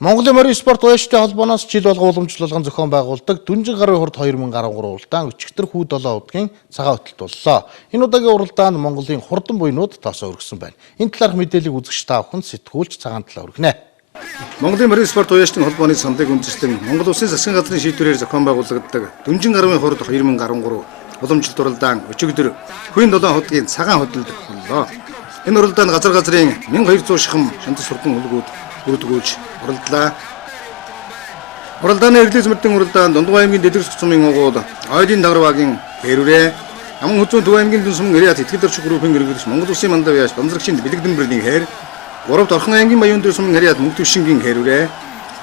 Монголын морин спорт уяачтай холбооноос жил болго уламжлалгын зохион байгуулдаг Дүнжин гарын хурд 2013 уралдаан өчигдөр хүү 7 удаагийн цагаан хөтөлт боллоо. Энэ удаагийн уралдаанд Монголын хурдан буйнууд тоосоо өргөсөн байна. Энэ талаарх мэдээллийг үзэгч та бүхэн сэтгүүлч цагаан талаа өргөнэ. Монголын морин спорт уяачтай холбооны сандыг үндэслэн Монгол Улсын засгийн газрын шийдвэрээр зохион байгуулагддаг Дүнжин гарын хурд 2013 уламжлалт уралдаан өчигдөр хүйн 7 удаагийн цагаан хөтөлт боллоо. Энэ уралдаанд газар газрын 1200 шахам шантас хурдан үлгүүд бүрдгүүлж уралдлаа. Уралдааны эргэлзээ мөрдийн уралдаанд Дундгой аймгийн Дэдгэрс цумын угууд Ойлын Даврвагийн хэрвэрээ Аман хүзүүн Төв аймгийн Дүнсмэн Яриат итгэл орчиг группийн гэрэлж Монгол Улсын мандав яаш Бамзрагчийн бэлэгдэн бэрний хээр 3-т Орхон аймгийн Баян Дүнсмэн Яриат Мөнх Төвшингийн хэрвэрээ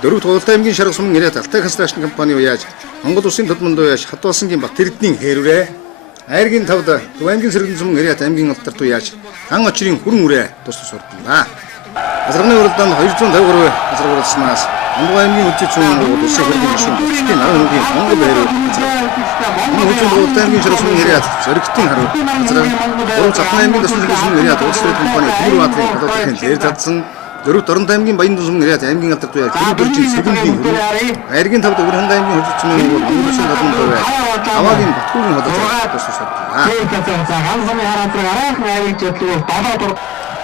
4-т Гуралтай аймгийн Шарга сумын Яриат Алтай констракшн компани уяаж Монгол Улсын төд мандав яаш Хатбасангийн Бат Эрдэнийн хэрвэрээ Айргийн 5-д Төв аймгийн Сэргэн сумын Яриат аймгийн Алтарт уяаж Хан очрын хүрэн үрээ тус сурдлаа. Азарганы уралдаанд 253 азар уралдаснаас Дундгой аймгийн үчиг цөмийн угууд улсын хурлын гишүүн Бүхтийн 11-ийн Монгол байрууд Мөнх Гуралтай аймгийн Шарга сумын Яриат Зоригтын харуу азар 3 Цахны аймгийн Тасны сумын Яриат улс төрийн компани Түр Баатрын гадаадын зээр задсан 4-т Орон аймгийн Баян Дүнсмэн Яриат аймгийн Алдарт уяаж Дөржин Сэгэнгийн хүрээ Айргийн 5-д Өвөрхөнд аймгийн үчиг цөмийн угууд Монгол Улсын гадны байр Аваагийн Батхүүгийн хоолой тус сурдлаа.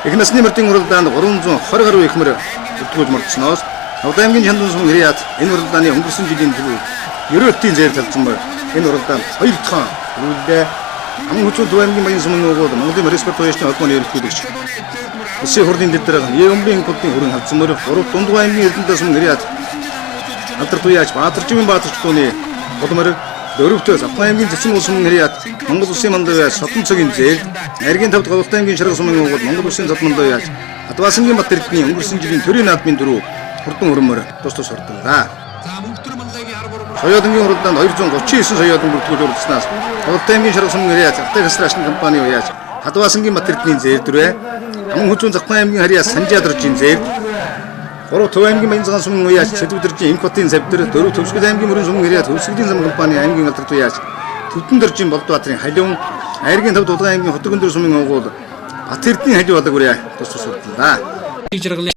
Их насны мөрдийн уралдаанд 320 гаруй ихмэр бүртгүүлж мордсноос Нод аймгийн Чандун сумын Яриат энэ уралдааны өнгөрсөн жилийн түрүү 90-ийн зээр талцсан байна. Энэ уралдаанд 2 дахин хүрээлээ. Аман хүзүүн Төв аймгийн Баян сумын угууд Монголын морин спорт уяачны холбооны ерөнхийлөгч Улсын хурлын дэвтэр Егомбын клубын хүрэн халдсан мөр 3 Дундгой аймгийн Эрдэнэт сумын Яриат Алдарт уяаж Баатарживын Баатарч дууны болмор 4-т Запхан аймгийн Цэцэн улсын Яриат Монгол Улсын мандав яаш Содон цагийн зээл Айргийн 5-д Гавалтай аймгийн Шарга сумын угууд Монгол Улсын зад мандав яаш Хатбасангийн Бат Эрдэнэний өнгөрсөн жилийн төрийн наадмын дөрөв хурдан өрмөр тус сурдлаа. Соёлын уралдаанд 239 соёлын бүртгүүлж уралдаснаас Гавалтай аймгийн Шарга сумын Яриат Алтай констракшн компани уяаж Хатбасангийн Бат Эрдэнэний зээл дөрвэ Аман хүзүүн Запхан аймгийн Харьяас Санжаадоржийн зээл 3 Төв аймгийн Баян цагаан сумын уяаж Сэдвдэржийн Инкотын Савдэр 4 Төвсгөл аймгийн Мөрөн сумын Яриат Хөвсгөлийн зам компани аймгийн Алдарт уяаж Төдөн дөржийн Болдбаатрын халиун Айргийн 5-д Дулгаан аймгийн Хотгон дөр сумын угууд Бат Эрдэнэний халиу болог үрээ тус сурдлаа. Жаргалын